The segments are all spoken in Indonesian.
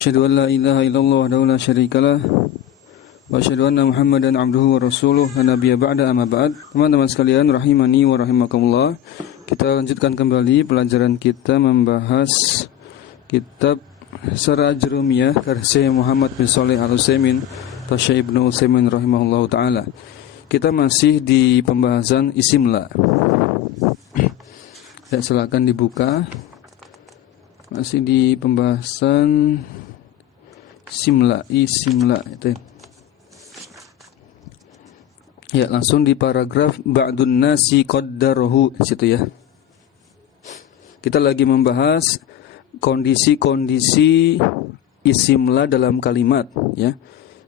Asyhadu an la ilaha illallah wahdahu la syarikalah wa asyhadu anna Muhammadan abduhu wa rasuluh la nabiyya ba'da amma ba'd. Teman-teman sekalian rahimani wa rahimakumullah. Kita lanjutkan kembali pelajaran kita membahas kitab Syarah Ajrumiyah karya Muhammad bin Shalih Al-Utsaimin Tasya Ibnu Utsaimin rahimahullahu taala. Kita masih di pembahasan isim la. Ya, silakan dibuka. Masih di pembahasan isim la itu. Ya, langsung di paragraf ba'dun nasi qaddarahu situ ya. Kita lagi membahas kondisi-kondisi isim la dalam kalimat ya.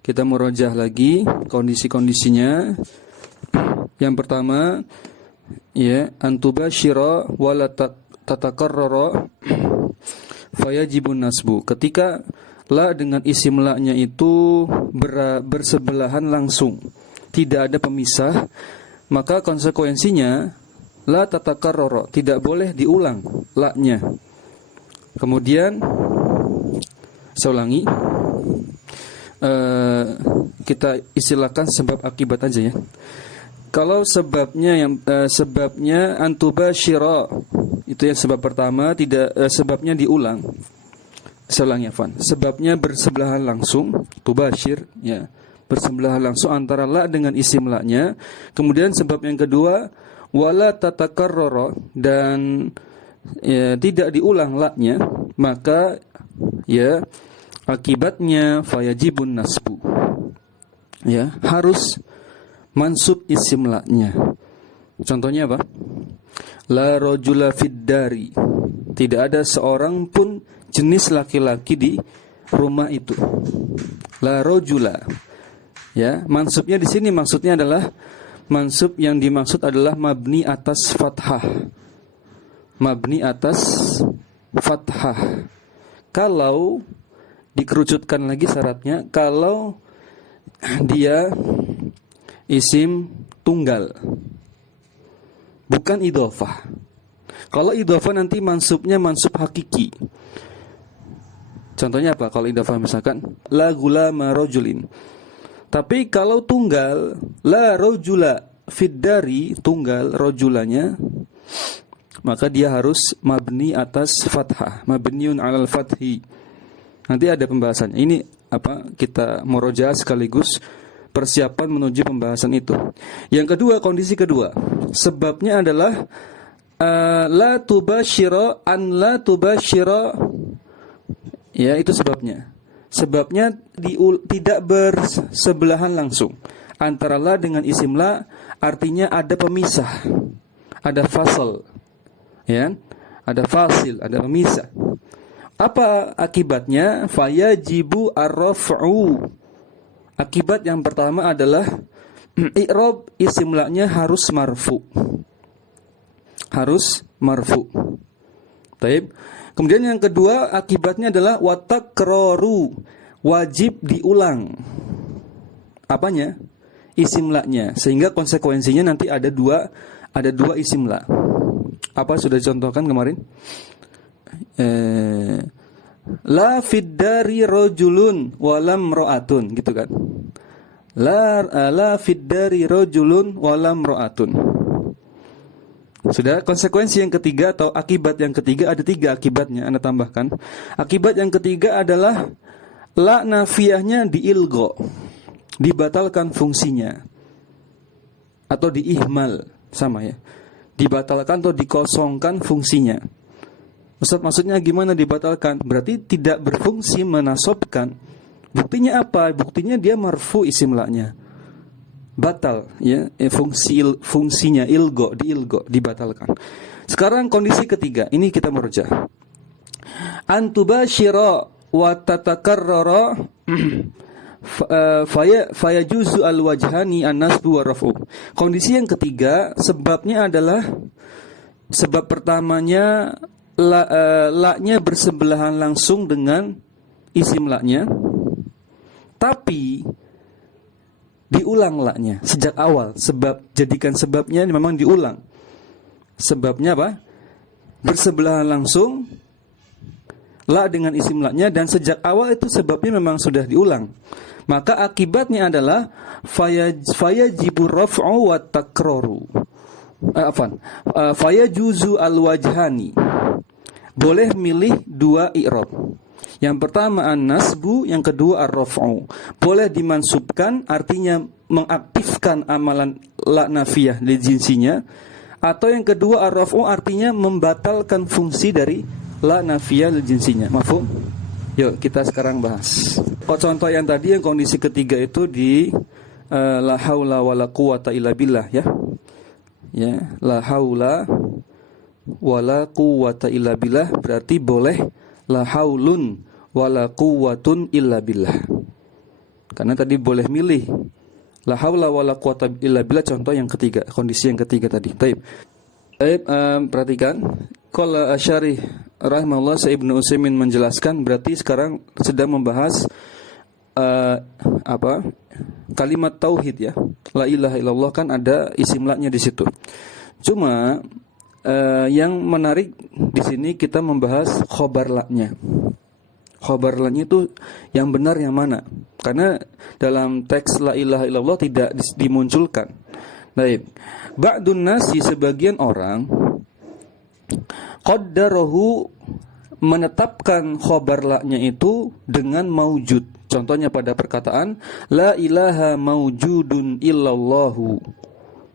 Kita merojah lagi kondisi-kondisinya. Yang pertama ya, antubashira wala tatakarrara fayajibun nasbu. Ketika la dengan isim la-nya itu bersebelahan langsung, tidak ada pemisah, maka konsekuensinya la tatakarrara, tidak boleh diulang la-nya. Kemudian saya ulangi, kita istilahkan sebab akibat aja ya. Kalau sebabnya antubashira itu yang sebab pertama, tidak sebabnya diulang. Saya ulangi afwan. Sebabnya bersebelahan langsung, tubashir ya, bersebelahan langsung antara la dengan isim la-nya. Kemudian sebab yang kedua wala tatakarrara, dan ya, tidak diulang la-nya, maka ya akibatnya fayajibun nasbu. Ya, harus mansub isim la-nya. Contohnya apa? La rajula fid dari. Tidak ada seorang pun jenis laki-laki di rumah itu. La rajula. Ya, mansubnya di sini maksudnya adalah mansub yang dimaksud adalah mabni atas fathah. Mabni atas fathah. Kalau dikerucutkan lagi syaratnya, kalau dia isim tunggal, bukan idhofah. Kalau idhofah nanti mansubnya mansub hakiki. Contohnya apa? Kalau idhofah misalkan la gulama rajulin. Tapi kalau tunggal, la rajula fid dari, tunggal rajulanya, maka dia harus mabni atas fathah, mabniun 'alal fathi. Nanti ada pembahasannya. Ini apa? Kita murojaah sekaligus persiapan menuju pembahasan itu. Yang kedua, kondisi kedua, sebabnya adalah la tubashira an la tubashira. Ya, itu sebabnya. Sebabnya tidak bersebelahan langsung antara la dengan isim la, artinya ada pemisah, ada fasal. Ya, ada fasil, ada pemisah. Apa akibatnya? Fayajibu ar-raf'u. Akibat yang pertama adalah i'rab isim la-nya harus marfu. Harus marfu. Baik. Kemudian yang kedua akibatnya adalah watakraru, wajib diulang. Apanya? Isim la-nya. Sehingga konsekuensinya nanti ada dua isim la. Apa sudah dicontohkan kemarin? La fid dari rajulun walam ra'atun, gitu kan. La fid dari rajulun walam ra'atun. Sudah, konsekuensi yang ketiga atau akibat yang ketiga, ada 3 akibatnya, Anda tambahkan. Akibat yang ketiga adalah la nafiyahnya diilgo, dibatalkan fungsinya, atau diihmal, sama ya, dibatalkan atau dikosongkan fungsinya. Ustaz, maksudnya gimana dibatalkan? Berarti tidak berfungsi menasobkan. Buktinya apa? Buktinya dia marfu isim la-nya. Batal ya, fungsinya ilgo, dibatalkan. Sekarang kondisi ketiga, ini kita merujah. Antubashira wa tatakarrara fayajuzu al-wajhani an-nasbu wa raf'u. Kondisi yang ketiga, sebabnya adalah sebab pertamanya la-nya bersebelahan langsung dengan isim la-nya, tapi diulang la-nya sejak awal. Sebab, jadikan sebabnya memang diulang. Sebabnya apa? Bersebelahan langsung la dengan isim la-nya, dan sejak awal itu sebabnya memang sudah diulang. Maka akibatnya adalah fayajibu raf'u wa takraru. Fayajuzu al-wajhani. Boleh milih dua i'rab. Yang pertama an-nasbu, yang kedua ar-raf'u. Boleh dimansubkan, artinya mengaktifkan amalan la nafiyah li jinsinya, atau yang kedua ar-raf'u, artinya membatalkan fungsi dari la nafiyah li jinsinya. Mafhum? Yuk kita sekarang bahas. Contoh yang tadi, yang kondisi ketiga itu di la haula wala quwata illa billah ya. Ya, la haula wala quwata illa billah berarti boleh la haulun wala quwwatun illa billah. Karena tadi boleh milih la haula wala quwata illa billah, contoh yang ketiga, kondisi yang ketiga tadi. Baik. Perhatikan, qala Asy'ari rahimahullah, Ibnu Utsaimin menjelaskan, berarti sekarang sedang membahas kalimat tauhid ya. La ilaha illallah kan ada isim la-nya di situ. Cuma yang menarik di sini kita membahas khobar la-nya. Khobar la-nya itu yang benar yang mana? Karena dalam teks la ilaha illallah tidak dimunculkan. Baik. Ba'dun nasi, sebagian orang, qaddarahu, menetapkan khobar la-nya itu dengan maujud. Contohnya pada perkataan la ilaha maujudun illallahu.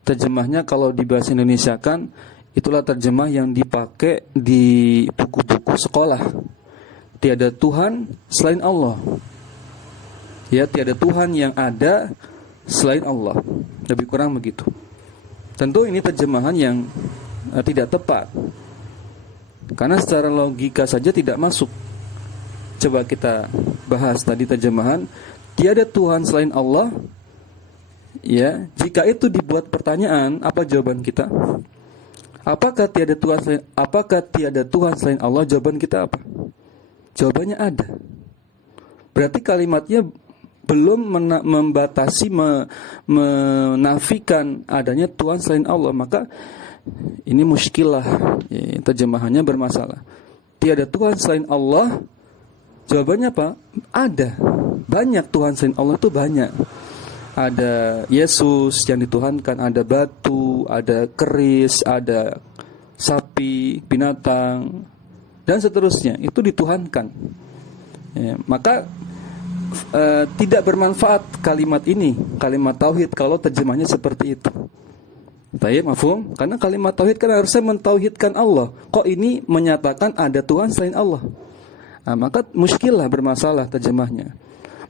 Terjemahnya kalau di bahasa Indonesia kan itulah terjemah yang dipakai di buku-buku sekolah. Tiada Tuhan selain Allah. Ya, tiada Tuhan yang ada selain Allah. Lebih kurang begitu. Tentu ini terjemahan yang tidak tepat. Karena secara logika saja tidak masuk. Coba kita bahas tadi terjemahan tiada Tuhan selain Allah. Ya, jika itu dibuat pertanyaan, apa jawaban kita? Apakah tiada Tuhan selain Allah? Jawaban kita apa? Jawabannya ada. Berarti kalimatnya belum membatasi, menafikan adanya Tuhan selain Allah. Maka ini muskilah, ya, terjemahannya bermasalah. Tiada Tuhan selain Allah. Jawabannya apa? Ada. Banyak Tuhan selain Allah itu banyak. Ada Yesus yang dituhankan, ada batu, ada keris, ada sapi, binatang, dan seterusnya. Itu dituhankan. Ya, maka tidak bermanfaat kalimat ini, kalimat tauhid, kalau terjemahnya seperti itu. Baik, mafhum? Karena kalimat tauhid kan harusnya mentauhidkan Allah. Kok ini menyatakan ada Tuhan selain Allah? Nah, maka muskilah, bermasalah terjemahnya.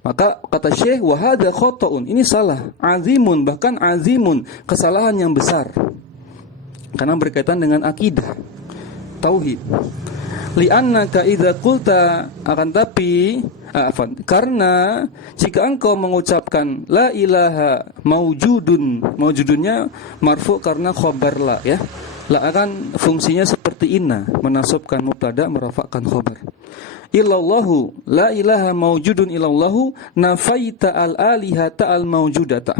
Maka kata Syekh, wa hadza khata'un, ini salah, azimun, bahkan azimun, kesalahan yang besar. Karena berkaitan dengan akidah tauhid. Li'annaka idza qulta, akan tapi karena jika engkau mengucapkan la ilaha maujudun, maujudunnya marfu karena khobar la ya. La akan fungsinya seperti inna, menasabkan mubtada, merafakkan khobar. Illallahu, la ilaha maujudun illallahu, nafaita al-alihata al-maujudata.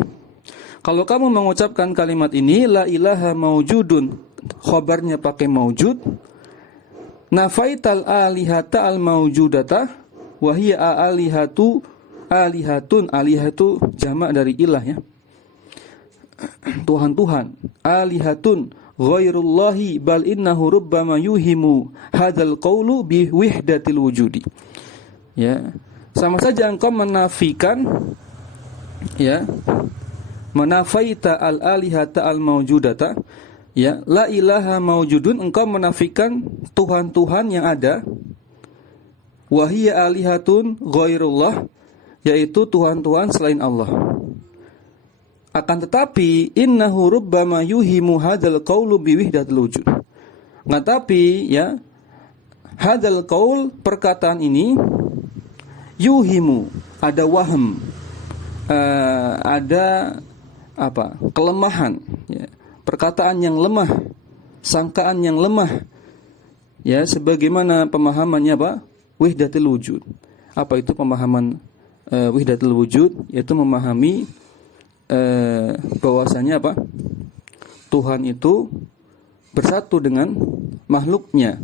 Kalau kamu mengucapkan kalimat ini, la ilaha maujudun, khobarnya pakai maujud, nafaita al-alihata al-maujudata, wahiyya alihatun, alihatu jamak dari ilah ya, Tuhan-Tuhan. Alihatun ghairullahi bal innahu rubbama yuhimu hadzal qawlu bi wihdatil wujudi. Ya, sama saja engkau menafikan, ya, menafaita al alihata al maujudata, ya, la ilaha maujudun, engkau menafikan Tuhan-Tuhan yang ada, wahiyya alihatun ghairullah, yaitu Tuhan-Tuhan selain Allah. Akan tetapi innahu rubbama yuhimu hadzal qaulu bi wihdatil wujud. Nah, tapi ya, hadzal qaul, perkataan ini, yuhimu, ada waham, ada apa? Kelemahan, ya. Perkataan yang lemah, sangkaan yang lemah. Ya, sebagaimana pemahamannya apa? Wihdatil wujud. Apa itu pemahaman wihdatil wujud? Yaitu memahami bahwasanya apa? Tuhan itu bersatu dengan makhluknya.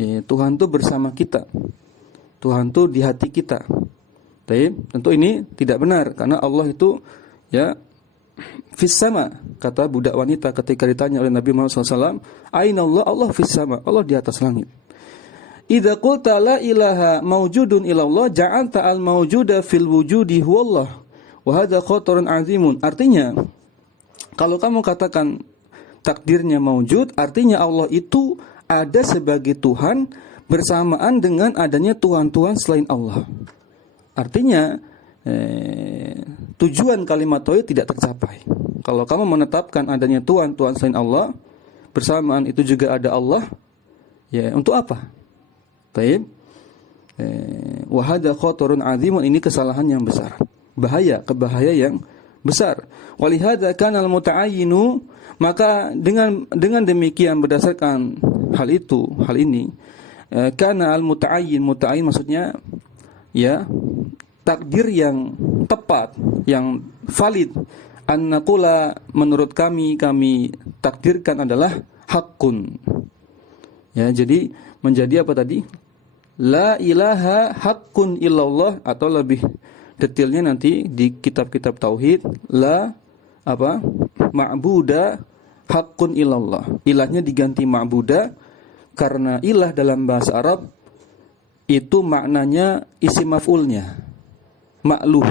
Tuhan itu bersama kita. Tuhan itu di hati kita. Tentu ini tidak benar karena Allah itu fis sama, kata budak wanita ketika ditanya oleh Nabi Muhammad SAW, Aina Allah? Allah fis sama, Allah di atas langit. Idza qulta la ilaha mawjudun illallah ja'alta al mawjuda fil wujudi huwallah wa hadza khatarun azimun. Artinya, kalau kamu katakan takdirnya mawjud, artinya Allah itu ada sebagai Tuhan bersamaan dengan adanya Tuhan-Tuhan selain Allah. Artinya tujuan kalimat tauhid tidak tercapai. Kalau kamu menetapkan adanya Tuhan-Tuhan selain Allah, bersamaan itu juga ada Allah, untuk apa? Baik. Wa hadza khatarun azimun, ini kesalahan yang besar. Kebahaya yang besar. Walihadza kana al-muta'ayyinu, maka dengan demikian berdasarkan hal ini, kana al-muta'ayyin, muta'ayyin maksudnya takdir yang tepat, yang valid, an-naqula, menurut kami takdirkan adalah hakun. Jadi menjadi apa tadi? La ilaha hakun illallah, atau lebih detailnya nanti di kitab-kitab tauhid, la ma'buda hakun illallah. Ilahnya diganti ma'buda karena ilah dalam bahasa Arab itu maknanya isim maf'ulnya. Ma'luh.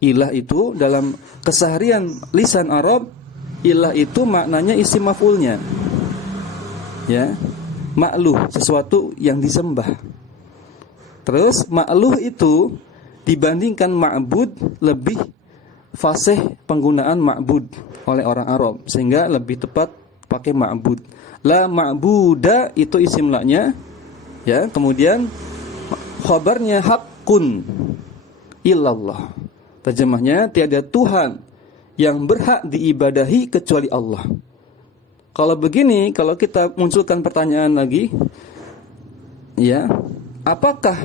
Ilah itu dalam keseharian lisan Arab, ilah itu maknanya isim maf'ulnya. Ma'luh, sesuatu yang disembah. Terus ma'luh itu dibandingkan ma'bud lebih fasih penggunaan ma'bud oleh orang Arab, sehingga lebih tepat pakai ma'bud. La ma'buda itu isim la-nya, kemudian khabarnya hakun illallah. Terjemahnya, tiada Tuhan yang berhak diibadahi kecuali Allah. Kalau begini, kalau kita munculkan pertanyaan lagi, apakah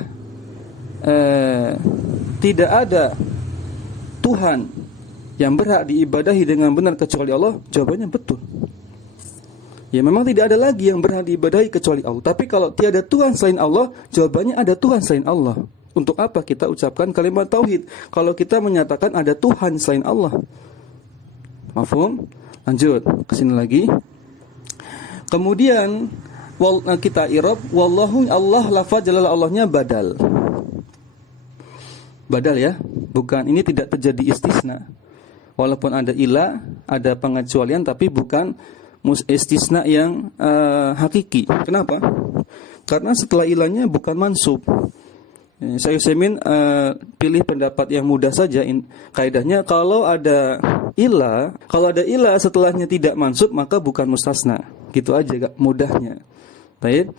tidak ada Tuhan yang berhak diibadahi dengan benar kecuali Allah? Jawabannya betul. Memang tidak ada lagi yang berhak diibadahi kecuali Allah. Tapi kalau tiada Tuhan selain Allah, jawabannya ada Tuhan selain Allah. Untuk apa kita ucapkan kalimat tauhid kalau kita menyatakan ada Tuhan selain Allah? Mafhum? Lanjut ke sini lagi. Kemudian kita i'rab, wallahu, Allah, lafaz jalal Allahnya badal. Badal bukan, ini tidak terjadi istisna. Walaupun ada ilah, ada pengecualian, tapi bukan istisna yang hakiki. Kenapa? Karena setelah ilahnya bukan mansub. Syekh Utsaimin pilih pendapat yang mudah saja. Kaidahnya kalau ada ilah setelahnya tidak mansub, maka bukan mustasna. Gitu aja mudahnya. Baik.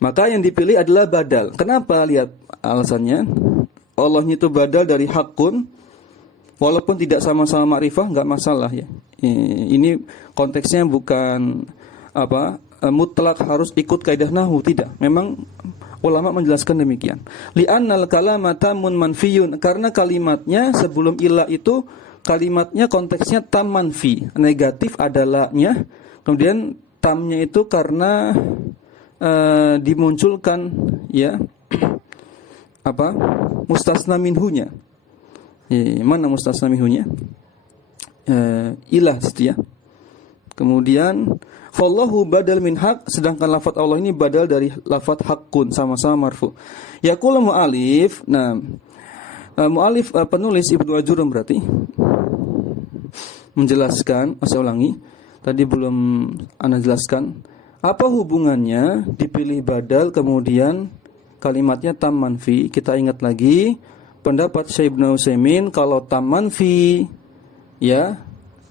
Maka yang dipilih adalah badal. Kenapa? Lihat alasannya. Allahnya itu badal dari hakun, walaupun tidak sama-sama ma'rifah, enggak masalah Ini konteksnya bukan mutlak harus ikut kaidah nahwu, tidak. Memang ulama menjelaskan demikian. Li'annal kalama tamun manfiyun, karena kalimatnya sebelum ilah itu kalimatnya konteksnya tam manfi, negatif adalahnya. Kemudian tamnya itu karena dimunculkan mustasna minhunya. Mana mustasna minhunya? Ilah situ Kemudian fallahu badal min haq, sedangkan lafaz Allah ini badal dari lafaz haqqun, sama-sama marfu. Yaqulu mu'alif. Mu'alif penulis Ibnu Ajurum berarti menjelaskan, saya ulangi, tadi belum ana jelaskan, apa hubungannya dipilih badal kemudian kalimatnya tam manfi. Kita ingat lagi pendapat Syekh Ibnu Utsaimin, kalau tam manfi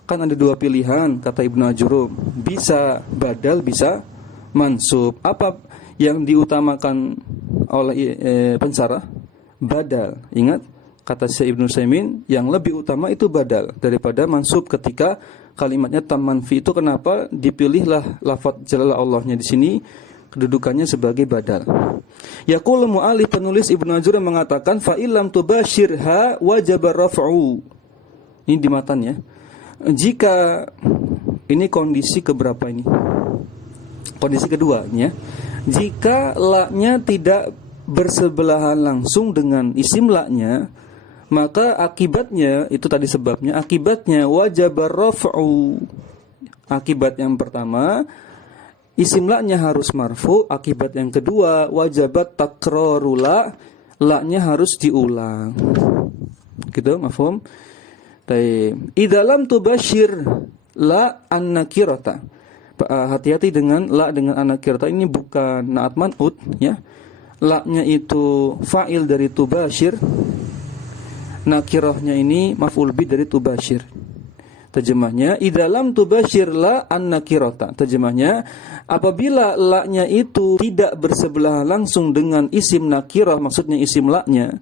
kan ada dua pilihan, kata Ibnu Ajurum, bisa badal, bisa mansub. Apa yang diutamakan oleh pensarah? Badal. Ingat kata Syekh Ibnu Utsaimin, yang lebih utama itu badal daripada mansub ketika kalimatnya tam manfi. Itu kenapa dipilihlah lafaz jalal Allahnya di sini, kedudukannya sebagai badal. Yaqul mu'alif, penulis Ibnu Ajurum mengatakan, fa illam tubashirha wajib raf'u. Ini di matanya. Jika ini kondisi keberapa ini? Kondisi kedua, Jika la-nya tidak bersebelahan langsung dengan isim la-nya, maka akibatnya, itu tadi sebabnya, akibatnya wajib raf'u. Akibat yang pertama, isim la-nya harus marfu. Akibat yang kedua, wajabat takraru la-nya harus diulang. Gitu, mafhum? Taib. Idza lam tubashir la an-nakirata. Hati-hati dengan la dengan an-nakirata, ini bukan naat man'ut ya. La-nya itu fa'il dari tubashir. Nakirahnya ini maf'ul bi dari tubashir. Terjemahnya, idza lam tubashir la an-nakirata. Terjemahnya, apabila la-nya itu tidak bersebelahan langsung dengan isim nakirah, maksudnya isim la-nya,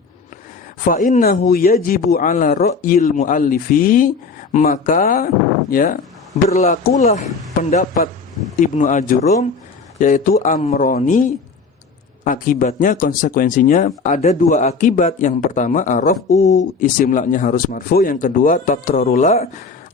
fa innahu yajibu ala ra'yil muallifi, maka ya berlakulah pendapat Ibnu Ajurum, yaitu amroni. Akibatnya, konsekuensinya ada dua akibat. Yang pertama araf'u, isim la-nya harus marfu. Yang kedua takrarul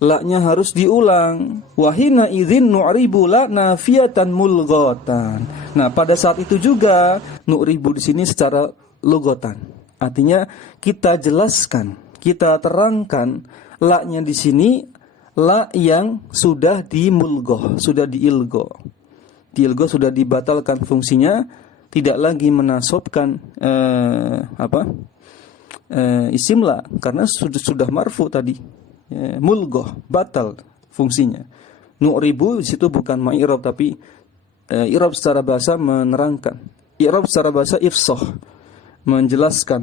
la-nya harus diulang. Wahina idzin nu'ribu la nafiyatan mulghatan. Nah, pada saat itu juga nu'ribu di sini secara logotan. Artinya kita jelaskan, kita terangkan la-nya di sini la yang sudah dimulghah, sudah diilgho. Diilgho sudah dibatalkan fungsinya, tidak lagi menasobkan isim la karena sudah marfu tadi. Mulghah, batal fungsinya. Nu'ribu di situ bukan ma'irab tapi i'rab secara bahasa menerangkan. I'rab secara bahasa ifsah, menjelaskan,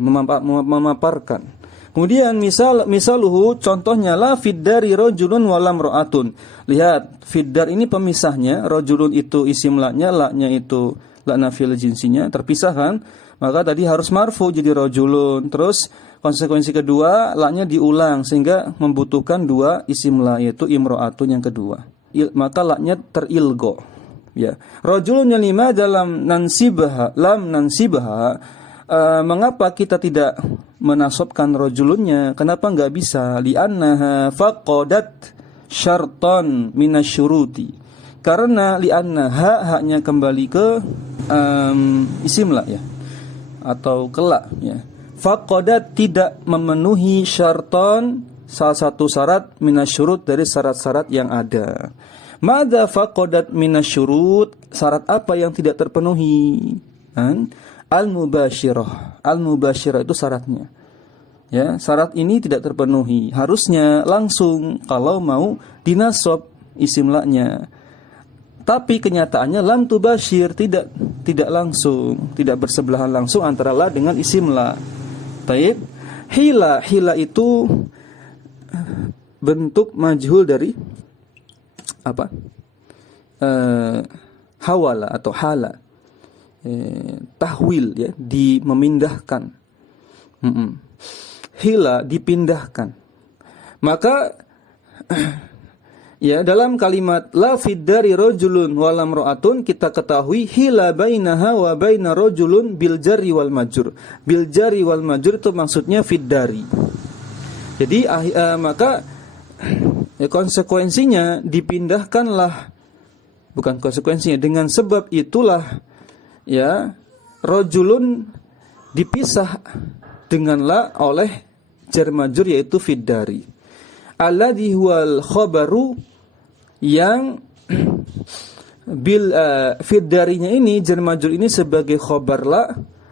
memaparkan. Kemudian misaluhu, contohnya la fiddari rajulun walam ra'atun. Lihat, fiddar ini pemisahnya, rajulun itu isim la-nya itu la nafil jinsinya, terpisah kan? Maka tadi harus marfu jadi rajulun. Terus konsekuensi kedua, la-nya diulang sehingga membutuhkan dua isim la, yaitu imra'atun yang kedua. Maka la-nya terilgo. Ya. Rajulun yang lima dalam lam nansibha. Mengapa kita tidak menasobkan rajulunnya? Kenapa enggak bisa? Li'annaha faqadat syartan minasyuruti. Karena li'annaha haknya kembali ke isim la ya, atau kelak ya. Faqadat tidak memenuhi syartan, salah satu syarat minasyurut dari syarat-syarat yang ada. Madza faqadat minasyurut? Syarat apa yang tidak terpenuhi? Al-mubashirah. Al-mubashirah itu syaratnya. Ya, syarat ini tidak terpenuhi. Harusnya langsung kalau mau dinasab isim la-nya. Tapi kenyataannya lam tubashir, tidak langsung, tidak bersebelahan langsung antara la dengan isim la. Taib. Hila itu bentuk majhul dari apa? Hawala atau hala. Tahwil ya, memindahkan. Hila dipindahkan. Maka ya, dalam kalimat la fiddari rajulun walam ra'atun kita ketahui hila bainaha wa baina rajulun bil jarri wal majrur. Bil jarri wal majrur itu maksudnya fiddari. Jadi maka ya, konsekuensinya dipindahkanlah, bukan konsekuensinya, dengan sebab itulah ya rajulun dipisah dengan la oleh jar majrur yaitu fiddari. Alladhi huwal khabaru, yang bil fiddarinya ini jar majrur ini sebagai khabar la,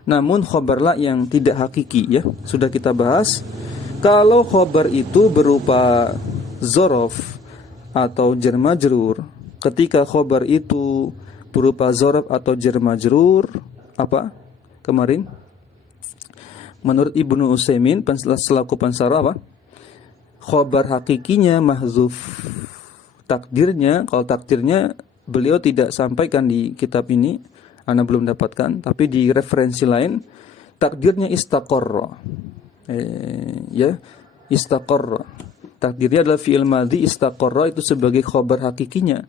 namun khabar la yang tidak hakiki ya. Sudah kita bahas kalau khabar itu berupa zorof atau jar majrur. Ketika khabar itu berupa zorof atau jar majrur, apa kemarin menurut Ibnu Utsaimin selaku pensarah apa? Khabar hakikinya mahzuf. Takdirnya, kalau takdirnya beliau tidak sampaikan di kitab ini, ana belum dapatkan, tapi di referensi lain takdirnya istaqarra. Ya, istaqarra. Takdirnya adalah fi'il madhi, istaqarra itu sebagai khabar hakikinya.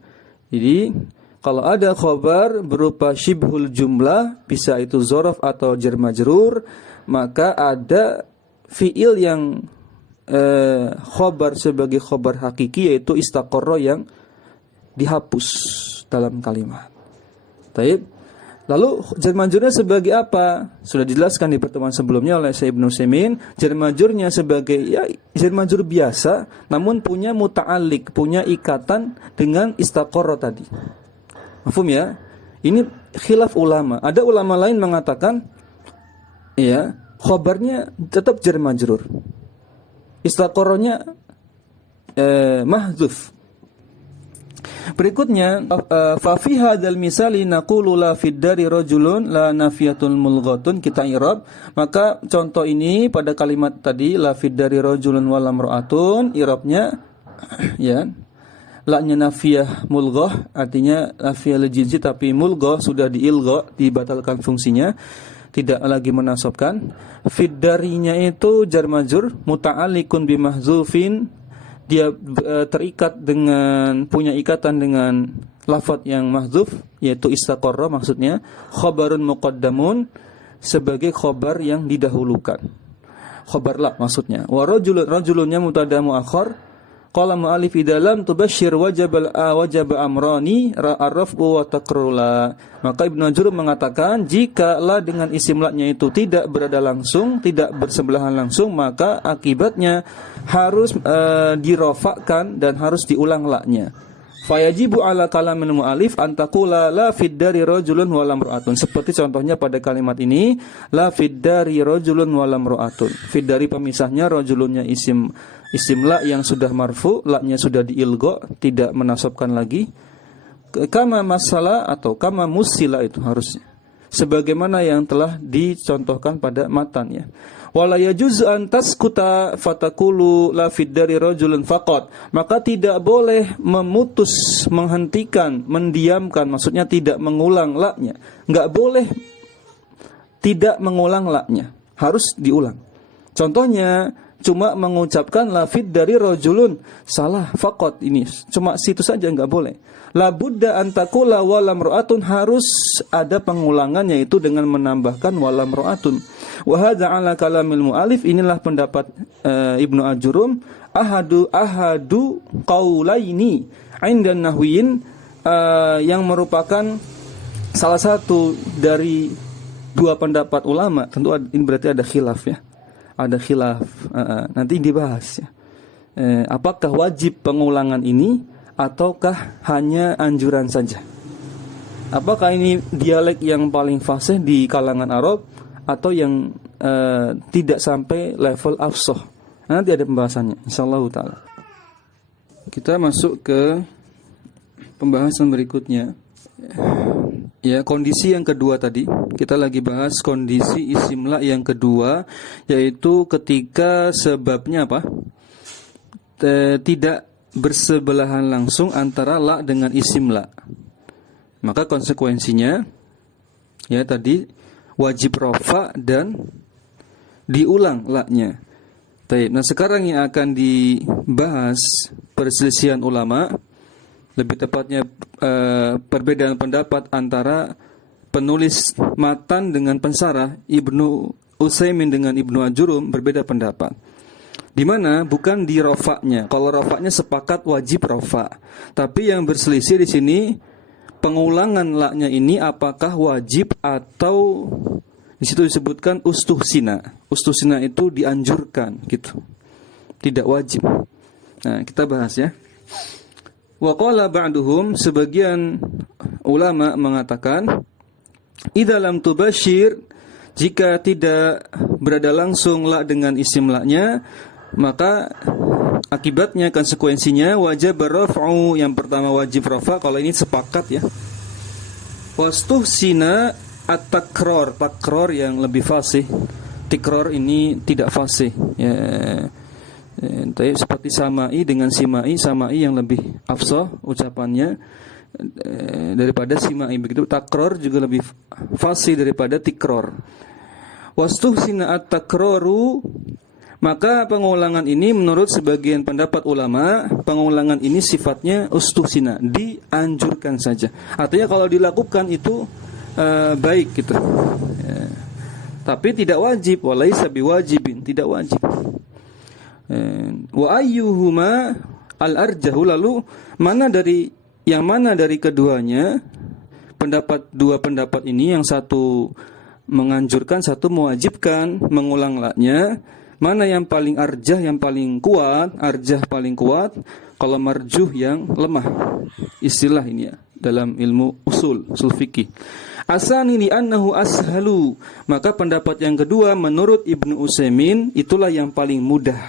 Jadi kalau ada khabar berupa syibhul jumlah, bisa itu zorof atau jar majrur, maka ada fi'il yang khobar sebagai khobar hakiki, yaitu istaqarra yang dihapus dalam kalimat. Taib. Lalu jar majrurnya sebagai apa? Sudah dijelaskan di pertemuan sebelumnya oleh Syekh Ibnu Utsaimin. Jar majrurnya sebagai jar majrur biasa, namun punya muta'alliq, punya ikatan dengan istaqarra tadi. Mafhum ya? Ini khilaf ulama. Ada ulama lain mengatakan khabarnya tetap jar majrur. Istaqarranya mahdzuf. Berikutnya, fa fi hadzal misali naqulu la fid dari rajulun la nafiyatul mulghatun, kita i'rab. Maka contoh ini pada kalimat tadi la fid dari rajulun wa lamra'atun, i'rabnya la-nya nafiyah mulghah, artinya nafiyah lil jinsi tapi mulghah sudah diilgha, dibatalkan fungsinya, tidak lagi menasabkan. Fid darinya itu jar majrur muta'alliqun bi mahdzufin, dia terikat dengan, punya ikatan dengan lafadz yang mahdzuf, yaitu istaqarra maksudnya. Khabarun muqaddamun, sebagai khabar yang didahulukan, khabar la maksudnya. Wa rajulunnya mubtada muakhar. Qala mu'allif idalam tubasyir wajaba amrani ar-raf'u wa taqrula. Maka Ibnu Ajurrum mengatakan jika la dengan isim la-nya itu tidak berada langsung, tidak bersebelahan langsung, maka akibatnya harus dirofakkan dan harus diulang la-nya. Fayajibu ala kalamin mu'alif antakula la fid dari rajulun wa lamra'atun. Seperti contohnya pada kalimat ini, la fid dari rajulun wa lamra'atun. Fid dari pemisahnya, rajulunnya isim la yang sudah marfu, la-nya sudah diilgha, tidak menasabkan lagi. Kama masalah atau kama musila itu harusnya sebagaimana yang telah dicontohkan pada matan ya. Wala yajuzu an taskuta fatakulu la fid dari rajulun faqat. Maka tidak boleh memutus, menghentikan, mendiamkan, maksudnya tidak mengulang la-nya. Enggak boleh tidak mengulang la-nya, harus diulang. Contohnya cuma mengucapkan la fid dari rajulun, salah faqat, ini cuma situ saja, enggak boleh. La budda an taqula wa lamra'atun, harus ada pengulangan, yaitu dengan menambahkan wa lamra'atun. Wa hadza ala kalamil mu'alif, inilah pendapat Ibnu Ajurrum, ahadu qaulaini 'inda nahwiyin, yang merupakan salah satu dari dua pendapat ulama. Tentu ini berarti ada khilaf ya. Ada khilaf. Nanti dibahas ya. Apakah wajib pengulangan ini ataukah hanya anjuran saja? Apakah ini dialek yang paling fasih di kalangan Arab atau yang tidak sampai level afsah? Nanti ada pembahasannya insyaallah taala. Kita masuk ke pembahasan berikutnya. Ya, kondisi yang kedua tadi, kita lagi bahas kondisi isim la yang kedua, yaitu ketika sebabnya apa? Tidak bersebelahan langsung antara la dengan isim la. Maka konsekuensinya ya tadi wajib rafa dan diulang la-nya. Nah, sekarang yang akan dibahas perselisihan ulama, lebih tepatnya perbedaan pendapat antara penulis matan dengan pensarah. Ibnu Utsaimin dengan Ibnu Ajurrum berbeda pendapat. Di mana bukan di rofaknya. Kalau rofaknya sepakat wajib rofa. Tapi yang berselisih di sini pengulangan la-nya ini apakah wajib atau di situ disebutkan ustuhsina. Ustuhsina itu dianjurkan gitu. Tidak wajib. Nah, kita bahas ya. Wa qala ba'duhum, sebagian ulama mengatakan idza lam tubasyir, jika tidak berada langsung la dengan isim la-nya, maka akibatnya, konsekuensinya wajib raf'u. Yang pertama wajib rafa, kalau ini sepakat ya. Wastuhsina at-takror, takror yang lebih fasih. Tikror ini tidak fasih ya. Seperti samai dengan simai, samai yang lebih afsah ucapannya daripada simai. Begitu takror juga lebih fasih daripada tikror. Wastuhsina at-takroru, maka pengulangan ini menurut sebagian pendapat ulama, pengulangan ini sifatnya ustuhsina, dianjurkan saja. Artinya kalau dilakukan itu baik gitu. Tapi tidak wajib, walaisa biwajibin, tidak wajib. Wa ayyuhuma al-arjahu, lalu mana dari keduanya dua pendapat ini, yang satu menganjurkan, satu mewajibkan mengulang la-nya. Mana yang paling arjah, yang paling kuat? Arjah paling kuat, kalau marjuh yang lemah. Istilah ini ya dalam ilmu usul fikih. Asani li'annahu ashalu. Maka pendapat yang kedua menurut Ibnu Utsaimin itulah yang paling mudah.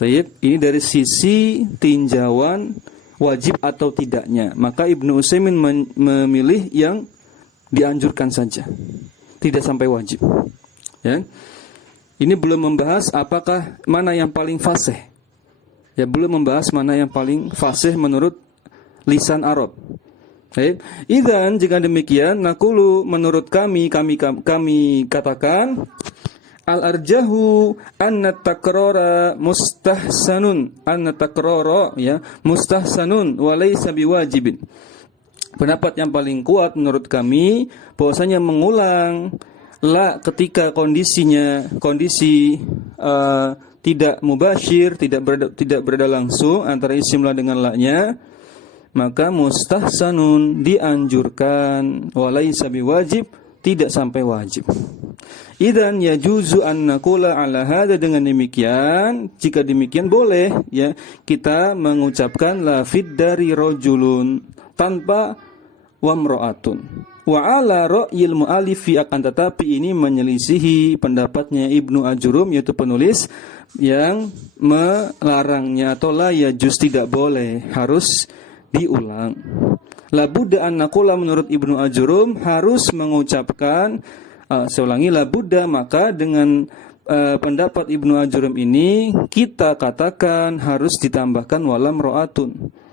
Taib, ini dari sisi tinjauan wajib atau tidaknya. Maka Ibnu Utsaimin memilih yang dianjurkan saja, tidak sampai wajib. Ya. Ini belum membahas apakah mana yang paling fasih. Ya, belum membahas mana yang paling fasih menurut lisan Arab. Baik. Idzan, jika demikian, naqulu, menurut kami katakan al-arjahu anna takrara mustahsanun, ya, mustahsanun wa laysa biwajibin. Pendapat yang paling kuat menurut kami bahwasanya mengulang la ketika kondisi tidak mubasyir, tidak berada langsung antara isim la dengan la-nya, maka mustahsanun, dianjurkan, walaysa biwajib, tidak sampai wajib. Idzan yajuzu an naqula ala hadza, dengan demikian, jika demikian boleh ya kita mengucapkan la fid dari rajulun tanpa wamro'atun. Wa ala ra'yil mu'alifi, akan tetapi ini menyelisihi pendapatnya Ibnu Ajurum, yaitu penulis yang melarangnya, atau la yajuz, tidak boleh, harus diulang. La budda an naqula, menurut Ibnu Ajurum harus mengucapkan, saya ulangi, la budda, maka dengan pendapat Ibnu Ajurum ini kita katakan harus ditambahkan walam ro'atun.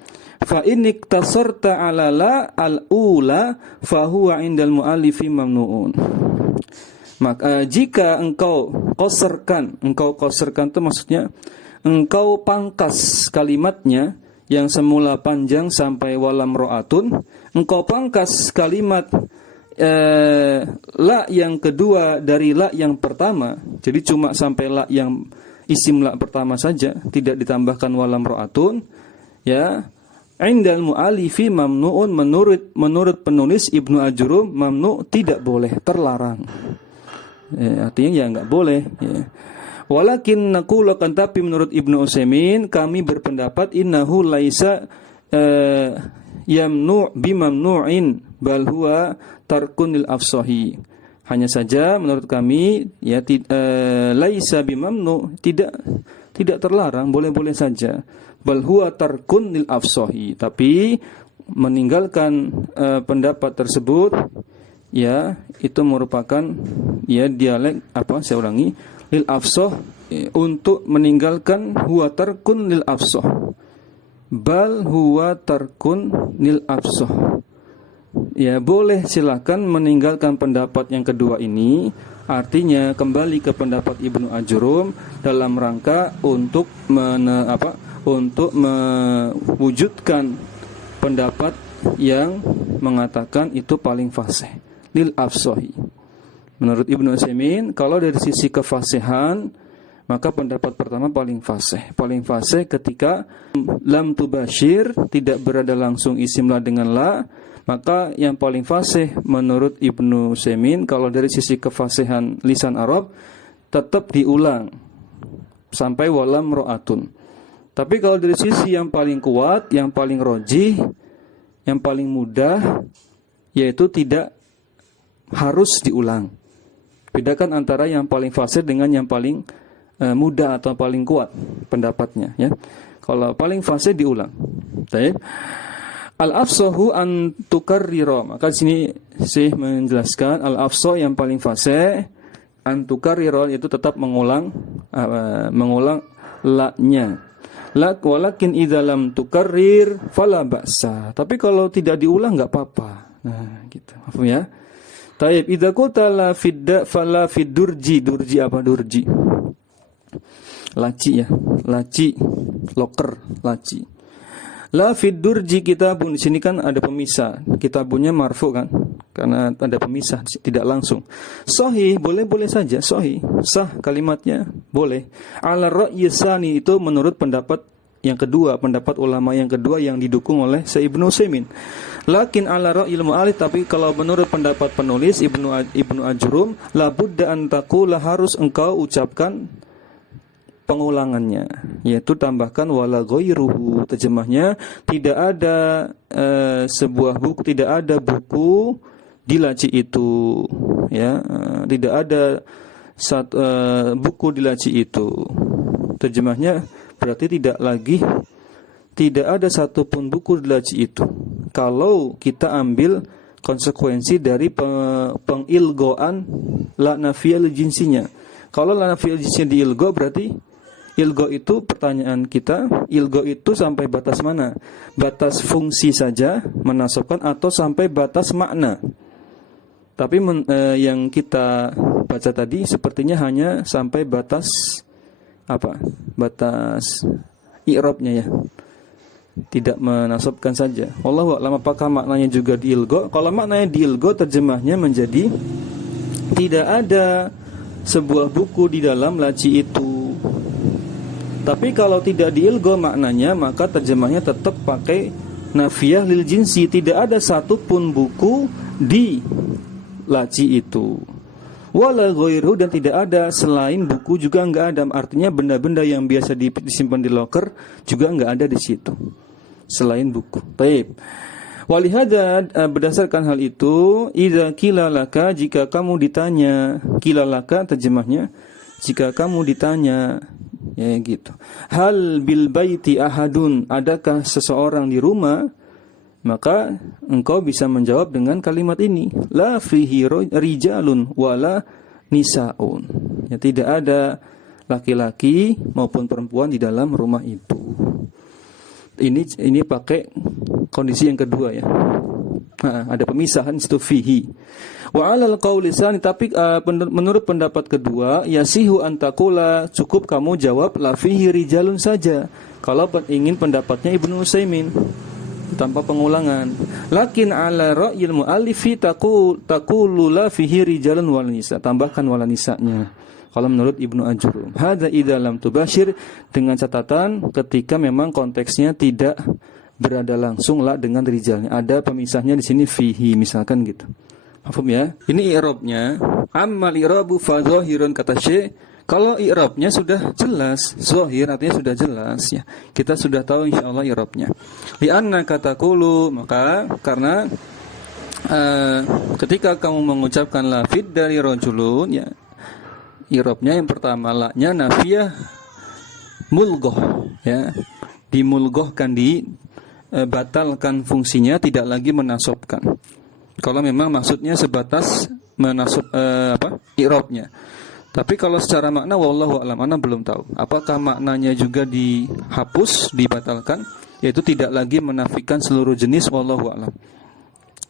Fa in iktasarta ala la al-ula fa huwa indal muallifi mamnuun. Maka jika engkau qasarkan itu maksudnya engkau pangkas kalimatnya yang semula panjang sampai walam ro'atun, engkau pangkas kalimat la yang kedua dari la yang pertama, jadi cuma sampai la yang isim la pertama saja, tidak ditambahkan walam ro'atun, ya. Indal mu'alifi mamnu'un, menurut penulis Ibnu Ajurum, mamnu, tidak boleh, terlarang. Artinya ya enggak boleh. Ya. Walakin naqulu, kan tapi menurut Ibnu Utsaimin kami berpendapat innahu laisa yamnu' bimamnu'in bal huwa tarkunil afsahi. Hanya saja menurut kami ya laisa bimamnu, tidak terlarang, boleh-boleh saja. Bal huwa tarkun lil afsahi, tapi meninggalkan pendapat tersebut ya itu merupakan ya dialek saya ulangi, lil afsah, untuk meninggalkan, huwa tarkun lil afsah, bal huwa tarkun lil afsah. Ya, boleh, silakan meninggalkan pendapat yang kedua ini. Artinya kembali ke pendapat Ibnu Ajurum dalam rangka untuk mewujudkan pendapat yang mengatakan itu paling fasih, lil afsahi. Menurut Ibnu Utsaimin, kalau dari sisi kefasihan, maka pendapat pertama paling fasih. Paling fasih ketika lam tubasyir, tidak berada langsung isim la dengan la, maka yang paling fasih menurut Ibnu Utsaimin, kalau dari sisi kefasihan lisan Arab, tetap diulang sampai walam ro'atun. Tapi kalau dari sisi yang paling kuat, yang paling rojih, yang paling mudah, yaitu tidak harus diulang. Bedakan antara yang paling fasih dengan yang paling mudah atau paling kuat pendapatnya. Ya. Kalau paling fasih diulang. Baik. Al-afsahu an tukarrira. Maka di sini saya menjelaskan al-afsah yang paling fasih an tukarrira, yaitu tetap mengulang la-nya. Walakin idza lam tukarrir fala ba'sa. Tapi kalau tidak diulang enggak apa-apa. Nah, gitu. Paham ya? Taib, idza qulta la fidda fala fidurji. Durji apa durji? Laci ya. Laci, loker, laci. La fidurji kitabun, di sini kan ada pemisah. Kitabunnya marfu kan? Karena ada pemisah, tidak langsung. Sahih, boleh-boleh saja, sahih. Sah kalimatnya, boleh. Ala ra'yi tsani, itu menurut pendapat yang kedua, pendapat ulama yang kedua yang didukung oleh Ibnu Utsaimin. Lakin ala ra'il mu'alif, tapi kalau menurut pendapat penulis Ibnu Ajrum, la budda an taqula, harus engkau ucapkan pengulangannya, yaitu tambahkan wala ghairuhu. Terjemahnya, tidak ada sebuah buku, tidak ada buku di laci itu, ya, tidak ada buku di laci itu. Terjemahnya berarti tidak ada satupun buku di laci itu. Kalau kita ambil konsekuensi dari pengilgoan la nafiyal jinsinya. Kalau la nafiyal jinsinya diilgo, berarti ilgo itu, pertanyaan kita, ilgo itu sampai batas mana? Batas fungsi saja menasabkan atau sampai batas makna? Tapi yang kita baca tadi sepertinya hanya sampai batas apa? Batas i'rabnya, ya. Tidak menasabkan saja. Wallahu a'lam, apakah maknanya juga diilgo? Kalau maknanya diilgo, terjemahnya menjadi tidak ada sebuah buku di dalam laci itu. Tapi kalau tidak diilgo maknanya, maka terjemahnya tetap pakai nafiyah lil jinsi, tidak ada satupun buku di laci itu. Wala ghairu, dan tidak ada selain buku juga enggak ada. Artinya benda-benda yang biasa disimpan di loker juga enggak ada di situ selain buku. Baik. Walihada, berdasarkan hal itu, idza qila laka, jika kamu ditanya, qila laka terjemahnya jika kamu ditanya, ya gitu. Hal bil baiti ahadun, adakah seseorang di rumah? Maka engkau bisa menjawab dengan kalimat ini, la fihi rijalun wala nisaun. Ya, tidak ada laki-laki maupun perempuan di dalam rumah itu. Ini pakai kondisi yang kedua, ya. Ada pemisahan situ fihi. Wa 'alal qauli tsani, tapi menurut pendapat kedua, yasihu antakula, cukup kamu jawab la fihi rijalun saja. Kalau ingin pendapatnya Ibnu Utsaimin, tanpa pengulangan. Lakin ala ra'yil mu'allifi taqulu la fihi rijalun wal nisa, tambahkan wal nisanya. Kalau menurut Ibnu Ajrum, hadza idza lam tubashir, dengan catatan ketika memang konteksnya tidak berada langsung la dengan rijalnya, ada pemisahnya di sini fihi misalkan gitu. Paham ya? Ini i'rabnya. Ammal i'rabu fa zahirun, kata Syekh, kalau i'rabnya sudah jelas, zahir artinya sudah jelas, ya. Kita sudah tahu insyaallah i'rabnya. Li'anna katakulu, maka karena ketika kamu mengucapkan lafid dari rajulun, ya, i'rabnya yang pertama la-nya nafiyah mulghah, ya. Dimulghahkan, batalkan fungsinya, tidak lagi menasabkan. Kalau memang maksudnya sebatas menasab i'rabnya. Tapi kalau secara makna wallahu a'lam, ana belum tahu. Apakah maknanya juga dihapus, dibatalkan, yaitu tidak lagi menafikan seluruh jenis, wallahu a'lam.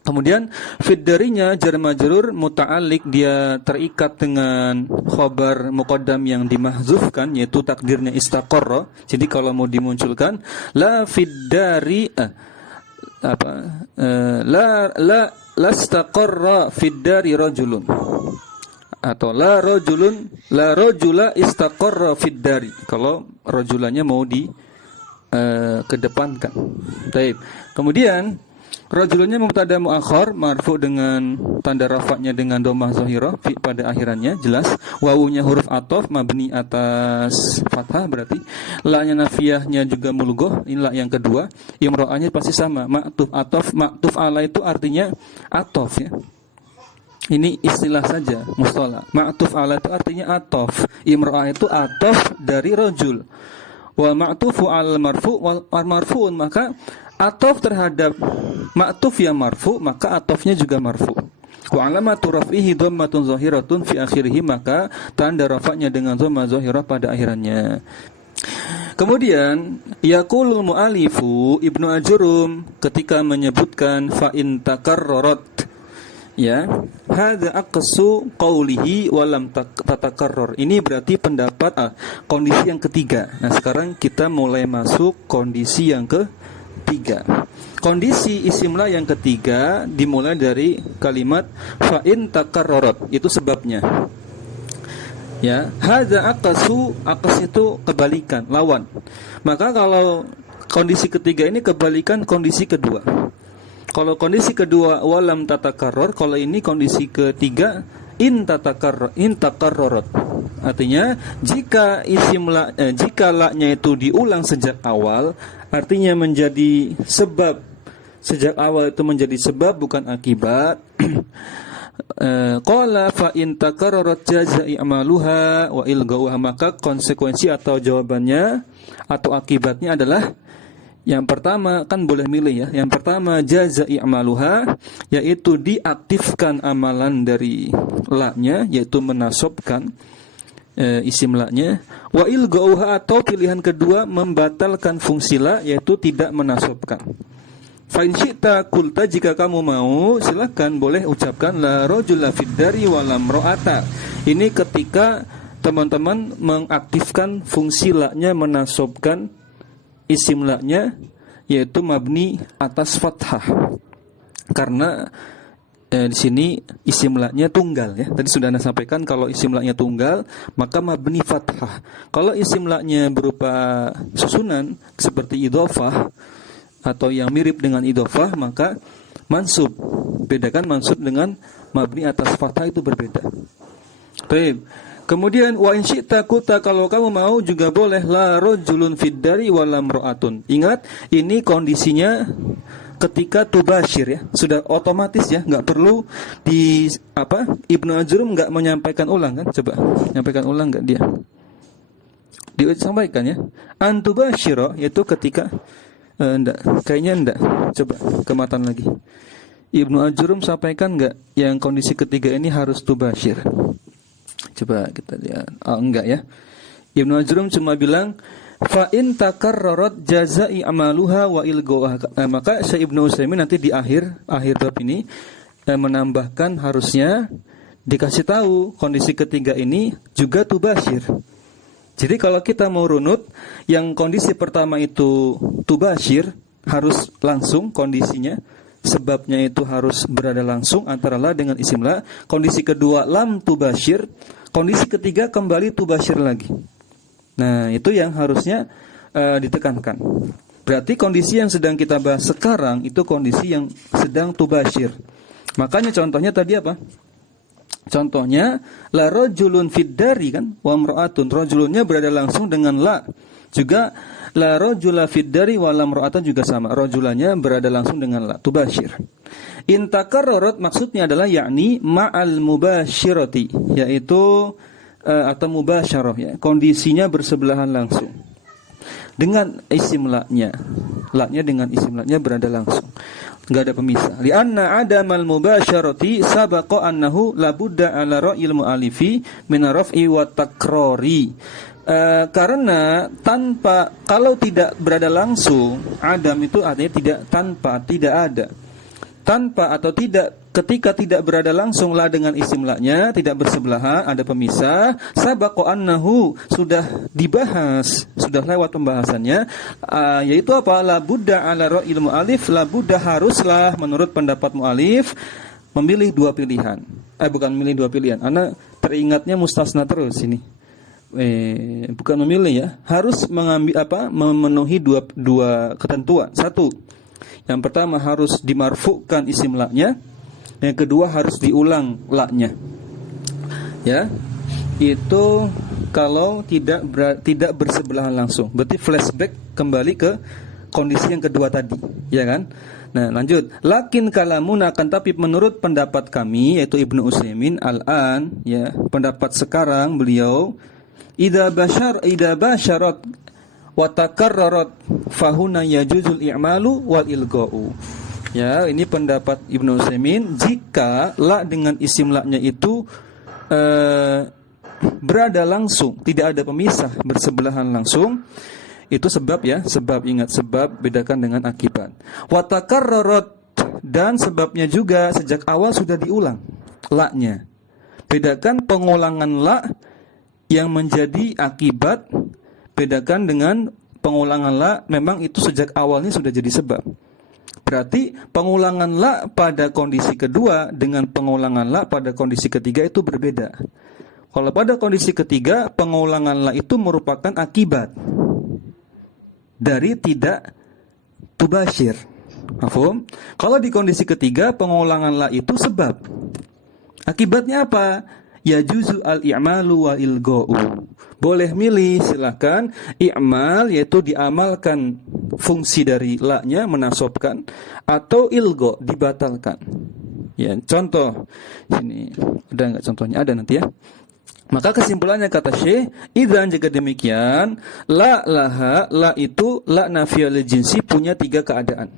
Kemudian fid darinya jar majrur muta'alliq, dia terikat dengan khabar muqaddam yang dimahzufkan, yaitu takdirnya istaqarra. Jadi kalau mau dimunculkan la fid dari la istaqarra fid dari rajulun, atau la rajula istaqarra fid dari. Kalau rajulannya mau kedepankan. Baik. Kemudian rajulannya mubtada muakhar marfu dengan tanda rafa'nya dengan dhammah zahirah pada akhirannya, jelas. Wawunya huruf ataf mabni atas fathah, berarti la-nya nafiyahnya juga mulghah. Inilah yang kedua. Imra'ahnya pasti sama, ma'tuf ataf. Ma'tuf ala itu artinya ataf, ya. Ini istilah saja, mustalah. Ma'tuf ala itu artinya ataf. Imra'ah itu ataf dari rajul. Wa ma'tufu al marfu wal marfu'un, maka ataf terhadap ma'tuf yang marfu, maka atafnya juga marfu. Wa alamatu raf'ihi dhammatun zahiratun fi akhirih, maka tanda rafa'nya dengan dhammah zahirah pada akhirannya. Kemudian yaqulul mu'alifu Ibnu Ajrum ketika menyebutkan fa in takarrarat, ya, hadza aqsu qawlihi wa lam tatakarrar. Ini berarti pendapat kondisi yang ketiga. Nah, sekarang kita mulai masuk kondisi yang ketiga. Kondisi isimla yang ketiga dimulai dari kalimat fa in takarrarat. Itu sebabnya. Ya, hadza aqsu, aqs itu kebalikan, lawan. Maka kalau kondisi ketiga ini kebalikan kondisi kedua. Kalau kondisi kedua walam tatakarror, kalau ini kondisi ketiga in takarrorat. Artinya jika jika la-nya itu diulang sejak awal, artinya menjadi sebab, sejak awal itu menjadi sebab bukan akibat. Qala fa in takarrarat jaza'i amaluha wa ilgauha, maka konsekuensi atau jawabannya atau akibatnya adalah yang pertama, kan boleh milih ya. Yang pertama jaza'i amaluha, yaitu diaktifkan amalan dari la-nya, yaitu menasobkan isim la-nya. Wa ilgauha, atau pilihan kedua membatalkan fungsi la, yaitu tidak menasobkan. Fa in syi'ta qulta, jika kamu mau silakan boleh ucapkan la rajula fid dari wa lam ra'ata. Ini ketika teman-teman mengaktifkan fungsi la-nya, menasobkan isim la-nya, yaitu mabni atas fathah. Karena di sini isim la-nya tunggal ya. Tadi sudah Anda sampaikan kalau isim la-nya tunggal maka mabni fathah. Kalau isim la-nya berupa susunan seperti idhofah atau yang mirip dengan idhofah, maka mansub. Bedakan mansub dengan mabni atas fathah, itu berbeda. Baik. Kemudian wa in syi'ta qulta, kalau kamu mau juga boleh la rajulun fid dari wa lam ra'atun. Ingat, ini kondisinya ketika tubashir ya. Sudah otomatis ya, enggak perlu di Ibnu Ajrum enggak menyampaikan ulang kan? Coba menyampaikan ulang enggak dia? Disampaikan ya. Antubashira, yaitu ketika enggak, kayaknya enggak. Coba kematan lagi. Ibnu Ajrum sampaikan enggak yang kondisi ketiga ini harus tubashir? Coba kita lihat. Enggak ya. Ibnu Ajrum cuma bilang fa in takarrarat jaza'i amaluha wa ilgauha. Maka Syekh Ibnu Utsaimin nanti di akhir bab ini menambahkan harusnya dikasih tahu kondisi ketiga ini juga tubashir. Jadi kalau kita mau runut, yang kondisi pertama itu tubashir, harus langsung kondisinya, sebabnya itu harus berada langsung antara la dengan isim la. Kondisi kedua lam tubashir, kondisi ketiga kembali tubashir lagi. Nah, itu yang harusnya ditekankan. Berarti kondisi yang sedang kita bahas sekarang itu kondisi yang sedang tubashir. Makanya contohnya tadi apa? Contohnya la rajulun fid dari kan, wa imra'atun, rajulunnya berada langsung dengan la. Juga la rajula fid dari wa lam imra'atan juga sama, rajulannya berada langsung dengan la, tubashir. In takarrarat maksudnya adalah yakni ma'al mubashirati, yaitu atau mubasyarah ya, kondisinya bersebelahan langsung dengan isim la-nya. La-nya dengan isim la-nya berada langsung, enggak ada pemisah. Li'anna adamal mubasyarati sabaqa annahu labudda ala ra'il mu'alifi min raf'i wa takrori. Karena tanpa, kalau tidak berada langsung, adam itu artinya tidak, tanpa, tidak ada. Tanpa atau tidak, ketika tidak berada langsung la dengan isim la-nya, tidak bersebelahan, ada pemisah. Sabaqa annahu, sudah dibahas, sudah lewat pembahasannya, yaitu apa? La budda ala ra'il mu'alif, la budda haruslah menurut pendapat mu'alif memilih dua pilihan. Bukan memilih dua pilihan, Anda teringatnya mustasna terus ini. Bukan memilih ya, harus mengambil memenuhi dua ketentuan. Satu, yang pertama harus dimarfu'kan isim la-nya, yang kedua harus diulang la-nya. Ya. Itu kalau tidak bersebelahan langsung. Berarti flashback kembali ke kondisi yang kedua tadi, ya kan? Nah, lanjut. Lakin kalamun, akan tapi menurut pendapat kami, yaitu Ibnu Utsaimin al-an, ya, pendapat sekarang beliau, idza basyarat wa takarrarat fahuna yajuzul i'malu wal ilga'u. Ya, ini pendapat Ibnu Utsaimin, jika la dengan isim la-nya itu berada langsung, tidak ada pemisah, bersebelahan langsung, itu sebab ya, sebab, ingat sebab, bedakan dengan akibat. Wa takarrarat, dan sebabnya juga sejak awal sudah diulang la-nya. Bedakan pengulangan la yang menjadi akibat, bedakan dengan pengulangan la memang itu sejak awalnya sudah jadi sebab. Berarti pengulangan la pada kondisi kedua dengan pengulangan la pada kondisi ketiga itu berbeda. Kalau pada kondisi ketiga, pengulangan la itu merupakan akibat dari tidak tubashir. Paham? Kalau di kondisi ketiga, pengulangan la itu sebab. Akibatnya apa? Ya juzu al-i'malu wa ilga'u. Boleh milih, silakan i'mal, yaitu diamalkan fungsi dari la-nya, menasobkan, atau ilgo, dibatalkan. Ya, contoh sini ada enggak contohnya? Ada nanti ya. Maka kesimpulannya kata Syekh, idzan jika demikian, la laha, la itu la nafiyul jinsi punya 3 keadaan.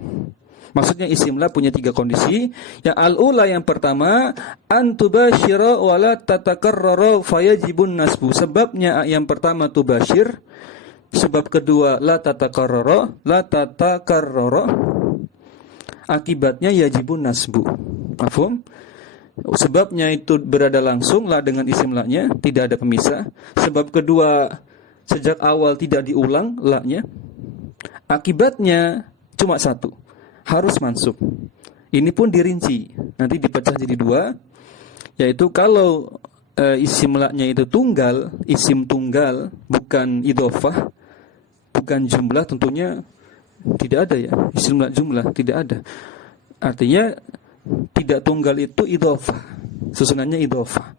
Maksudnya isim la punya 3 kondisi. Yang al-ula, yang pertama, antubashira wa la tatakarrara fayajibun nasbu. Sebabnya yang pertama tubashir, sebab kedua la tatakarrara, akibatnya yajibun nasbu. Paham? Sebabnya itu berada langsung, la dengan isim la-nya, tidak ada pemisah. Sebab kedua, sejak awal tidak diulang la-nya. Akibatnya cuma 1, harus mansub. Ini pun dirinci, nanti dipecah jadi 2, yaitu kalau isim la-nya itu tunggal, isim tunggal, bukan idhofah, bukan jumlah, tentunya tidak ada ya, isim la jumlah tidak ada. Artinya tidak tunggal itu idhofah, susunannya idhofah.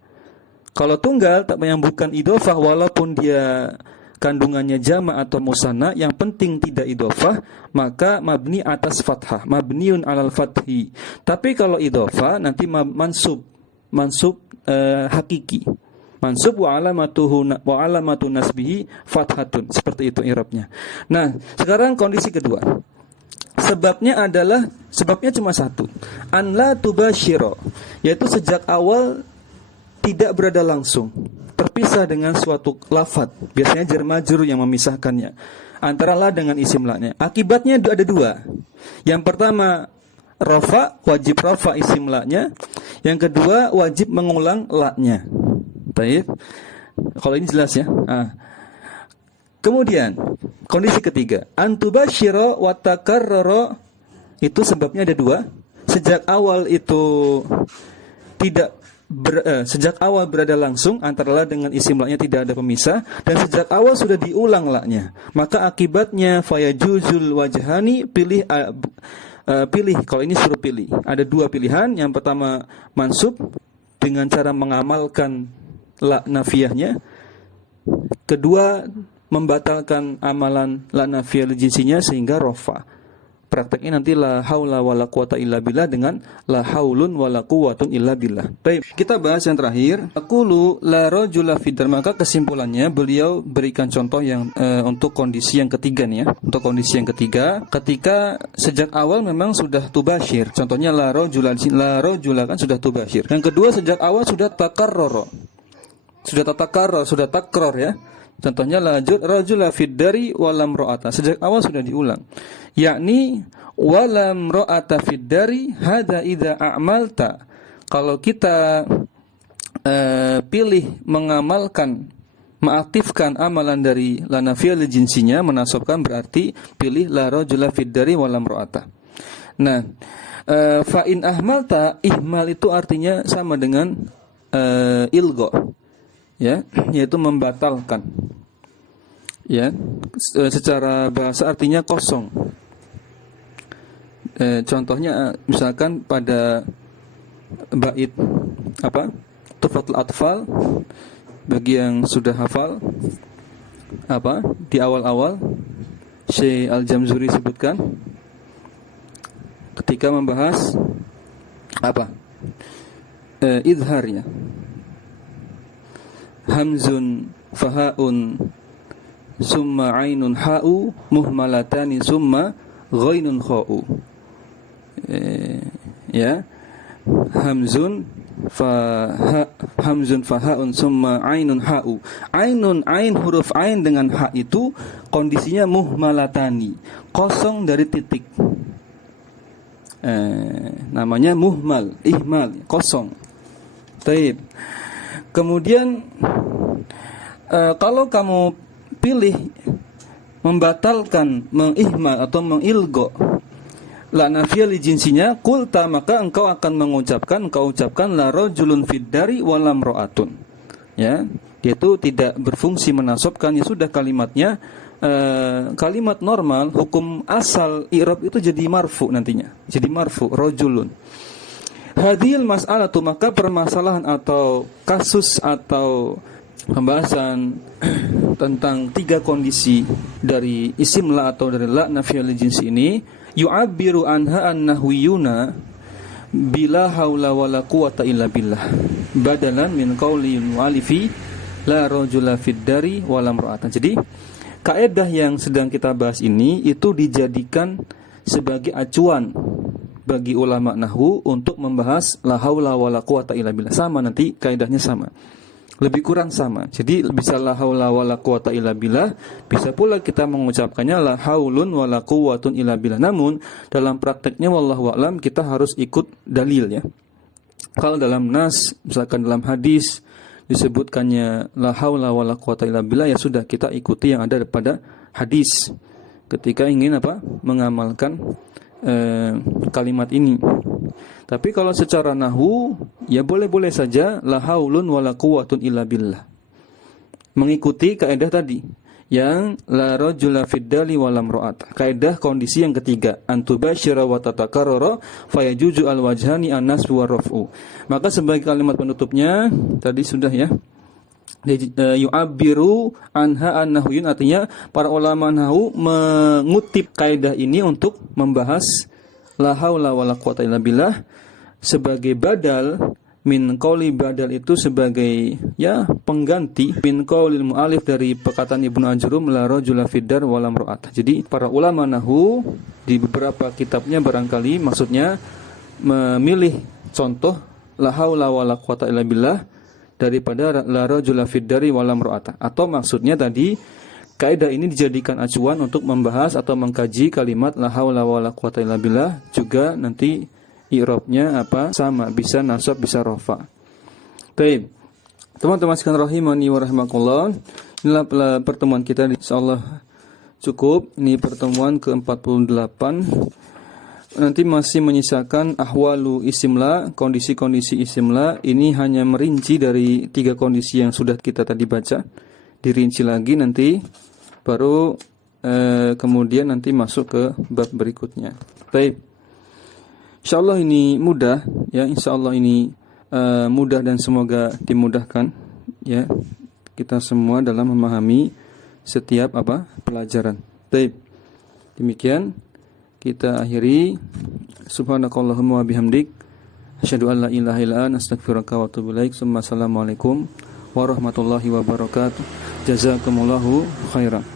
Kalau tunggal tak yang bukan idhofah, walaupun dia kandungannya jama' atau musanna, yang penting tidak idhofah, maka mabni atas fathah, mabniun alal fathi. Tapi kalau idhofah nanti mansub hakiki, mansub wa alamatu nasbihi fathatun, seperti itu i'rabnya. Nah, sekarang kondisi kedua. Sebabnya cuma 1. An la tubashiro, yaitu sejak awal tidak berada langsung, terpisah dengan suatu lafadz. Biasanya jar majrur yang memisahkannya antara la dengan isim la-nya. Akibatnya ada 2. Yang pertama, rafa, wajib rafa isim la-nya. Yang kedua, wajib mengulang la-nya. Baik. Kalau ini jelas ya. Kemudian kondisi ketiga, antubashiro wa takarrara, itu sebabnya ada 2. Sejak awal itu sejak awal berada langsung, antara la dengan isim la-nya tidak ada pemisah, dan sejak awal sudah diulang la-nya. Maka akibatnya fayajuzul wajhani, pilih. Kalau ini suruh pilih. Ada 2 pilihan. Yang pertama mansub dengan cara mengamalkan la nafiyahnya. Kedua, membatalkan amalan la nafiyah jinsinya sehingga rofa. Prakteknya nanti la haula wala quwata illa billah dengan la haulun wala quwwatun illa billah. Baik, kita bahas yang terakhir. Aqulu la rajula fidar. Maka kesimpulannya beliau berikan contoh yang untuk kondisi yang ketiga nih ya. Untuk kondisi yang ketiga, ketika sejak awal memang sudah tubashir. Contohnya la rajula kan sudah tubashir. Yang kedua, sejak awal sudah takarrara. Sudah takror ya. Contohnya la rajula fiddari walam ro'ata. Sejak awal sudah diulang. Yakni walam ro'ata fiddari hadza idza a'malta. Kalau kita pilih mengamalkan, mengaktifkan amalan dari la nafiyah li jinsinya, menasobkan, berarti pilih la rajula fiddari walam ro'ata. Nah, fa in ahmalta, ihmal itu artinya sama dengan ilgo. Ya, yaitu membatalkan. Ya, secara bahasa artinya kosong. Contohnya misalkan pada bait Tuhfatul Atfal, bagi yang sudah hafal di awal-awal Syekh Al-Jamzuri sebutkan ketika membahas idharnya. Hamzun fahaun summa ainun ha'u muhmalatani summa ghainun kha'u. Ya, hamzun fahaun summa ainun ha'u. Ain huruf ain dengan ha itu kondisinya muhmalatani, kosong dari titik. Namanya muhmal, ihmal, kosong. Taib. Kemudian kalau kamu pilih membatalkan, mengihmal atau mengilgo la nafiyah li jinsinya, qulta, maka engkau akan mengucapkan la rajulun fiddari walam ro'atun. ya, dia itu tidak berfungsi menasabkan, ya sudah kalimatnya kalimat normal, hukum asal i'rab itu jadi marfu nantinya. Jadi marfu rajulun. Hadhil mas'alatu, maka permasalahan atau kasus atau pembahasan tentang 3 kondisi dari isim la atau dari la nafiyul jinsi ini, yu'abbiru anha an-nahwiyuna bila haula wala quwata illa billah badalan min qauli mu'alifi la rajula fid dari wala imra'atan. Jadi kaidah yang sedang kita bahas ini itu dijadikan sebagai acuan bagi ulama nahwu untuk membahas la haula wala quwata illa billah. Sama nanti kaidahnya sama. Lebih kurang sama. Jadi bisa la haula wala quwata illa billah, bisa pula kita mengucapkannya la haulun wala quwwatun illa billah. Namun dalam prakteknya wallahu a'lam kita harus ikut dalil ya. Kalau dalam nas, misalkan dalam hadis disebutkannya la haula wala quwata illa billah, ya sudah kita ikuti yang ada pada hadis ketika ingin mengamalkan kalimat ini. Tapi kalau secara nahwu ya boleh-boleh saja la haulun wala quwwatun illa billah, mengikuti kaidah tadi yang la rajula fid dali wala imra'at. Kaidah kondisi yang ketiga, antubashira wa tatakarrara fayajuju al wajhani an-nasb wa raf'u. Maka sebagai kalimat penutupnya tadi sudah ya, yu'abbiru anha an-nahwiyun, artinya para ulama nahwu mengutip kaidah ini untuk membahas la haula wala quwata illa billah sebagai badal min qauli, badal itu sebagai ya pengganti min qaulil mu'alif dari perkataan Ibnu Ajrum la rajula fid dar wala imra'at. Jadi para ulama nahwu di beberapa kitabnya barangkali maksudnya memilih contoh la haula wala quwata illa billah daripada la rajula fid dari wala imra'at, atau maksudnya tadi kaidah ini dijadikan acuan untuk membahas atau mengkaji kalimat la haula wala quwata illa billah, juga nanti i'rabnya sama, bisa nasab bisa rafa. Baik. Teman-teman sekalian rahimani wa rahimakumullah, inilah pertemuan kita insyaallah cukup. Ini pertemuan ke-48. Nanti masih menyisakan ahwalu isim la, kondisi-kondisi isim la. Ini hanya merinci dari 3 kondisi yang sudah kita tadi baca. Dirinci lagi nanti baru kemudian nanti masuk ke bab berikutnya. Baik. Insyaallah ini mudah ya, insyaallah ini mudah dan semoga dimudahkan ya kita semua dalam memahami setiap pelajaran. Baik. Demikian kita akhiri. Subhanakallahumma wa bihamdik asyhadu an la ilaha illa anta astaghfiruka wa atubu ilaik. Assalamualaikum warahmatullahi wabarakatuh. Jazakumullahu khairan.